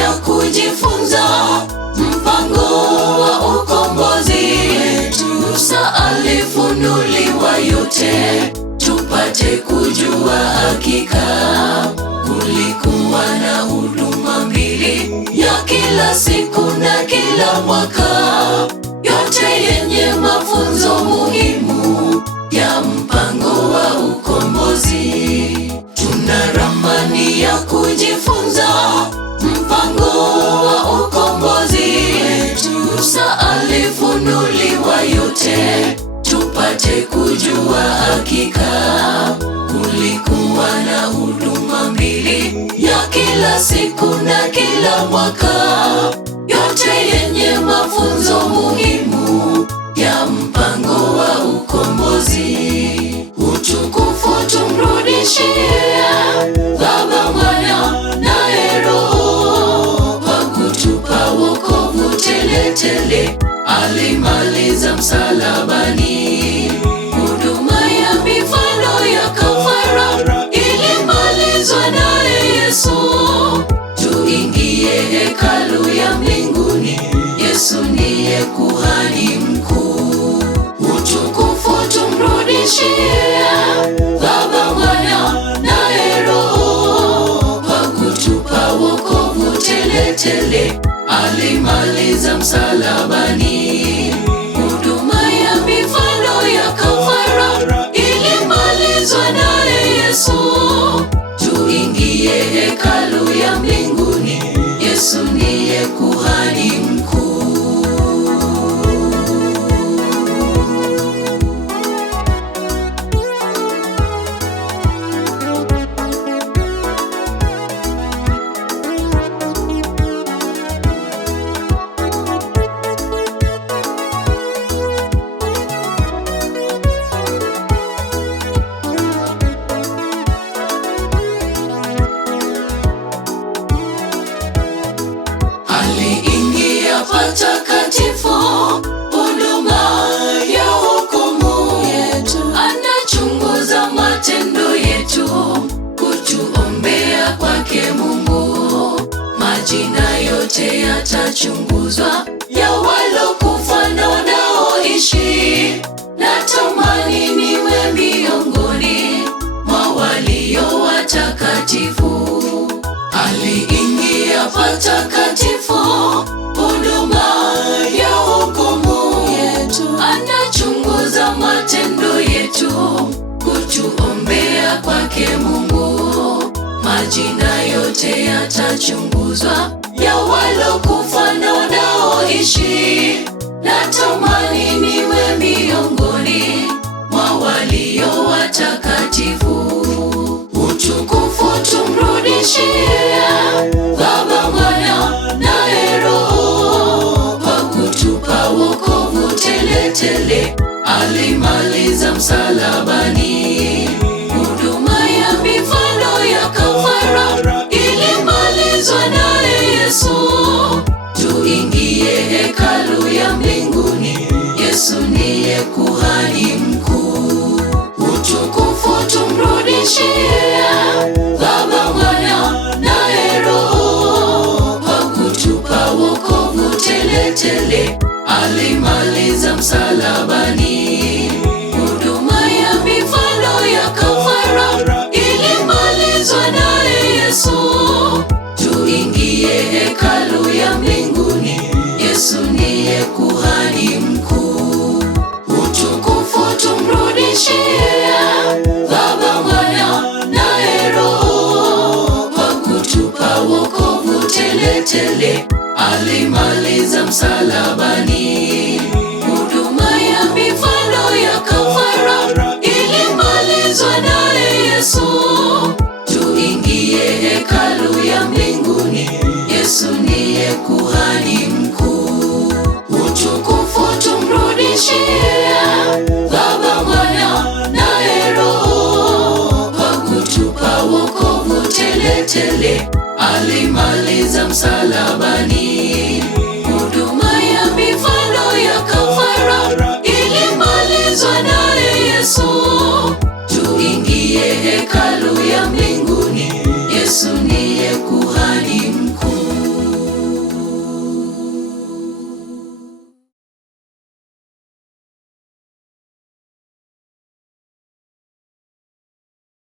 ya kujifunza mpango wa ukombozi. Musa alifunuliwa yote, tupate kujua hakika. Kulikuwa na huduma mbili, ya kila siku na kila mwaka, yote yenye mafunzo muhimu ya mpango wa ukombozi. Tuna ramani ya kujifunza mpango wa ukombozi. Musa alifunuliwa yote, tupate kujua hakika. Kulikuwa na huduma mbili, ya kila siku na kila mwaka, yote yenye mafunzo muhimu ya mpango wa ukombozi. Utukufu tumrudishie Baba, Mwana naye Roho, kwa kutupa wokovu tele tele. Alimaliza msalabani, huduma ya mifano ya kafara ilimalizwa naye Yesu. Tuingie hekalu ya mbinguni, Yesu ndiye kuhani mkuu. Utukufu tumrudishie Baba, Mwana naye Roho, kwa kutupa wokovu tele tele. Alimaliza msalabani, huduma ya mifano ya kafara ilimalizwa naye Yesu. Tuingie hekalu ya mbinguni, Yesu ndiye kuhani mkuu. Aliingia patakatifu, huduma ya hukumu yetu. Anachunguza matendo yetu, kutuombea kwake Mungu. Majina yote yatachunguzwa, ya walokufa na wanaoishi. Natamani niwe miongoni mwa walio watakatifu. Aliingia patakatifu, huduma ya hukumu yetu. Anachunguza matendo yetu, kutuombea kwake Mungu. Majina yote yatachunguzwa, ya walokufa na wanaoishi. Natamani niwe miongoni mwa walio watakatifu. Utukufu tumrudishie Baba, Mwana naye Roho, kwa kutupa wokovu tele tele. Alimaliza msalabani, huduma ya mifano ya kafara ilimalizwa naye Yesu. Tuingie hekalu ya mbinguni, Yesu ndiye kuhani mkuu. Utukufu tumrudishie Baba, Mwana naye Roho, kwa kutupa wokovu tele tele. Alimaliza msalabani, huduma ya mifano ya kafara ilimalizwa naye Yesu. Tuingie hekalu ya mbinguni, Yesu ndiye kuhani mkuu. Utukufu tumrudishie Baba, Mwana naye Roho, kwa kutupa wokovu tele tele. Alimaliza msalabani, huduma ya mifano ya kafara ilimalizwa naye Yesu. Tuingie hekalu ya mbinguni, Yesu ndiye kuhani mkuu. Utukufu tumrudishie Baba, Mwana naye Roho, kwa kutupa wokovu tele tele. Alimaliza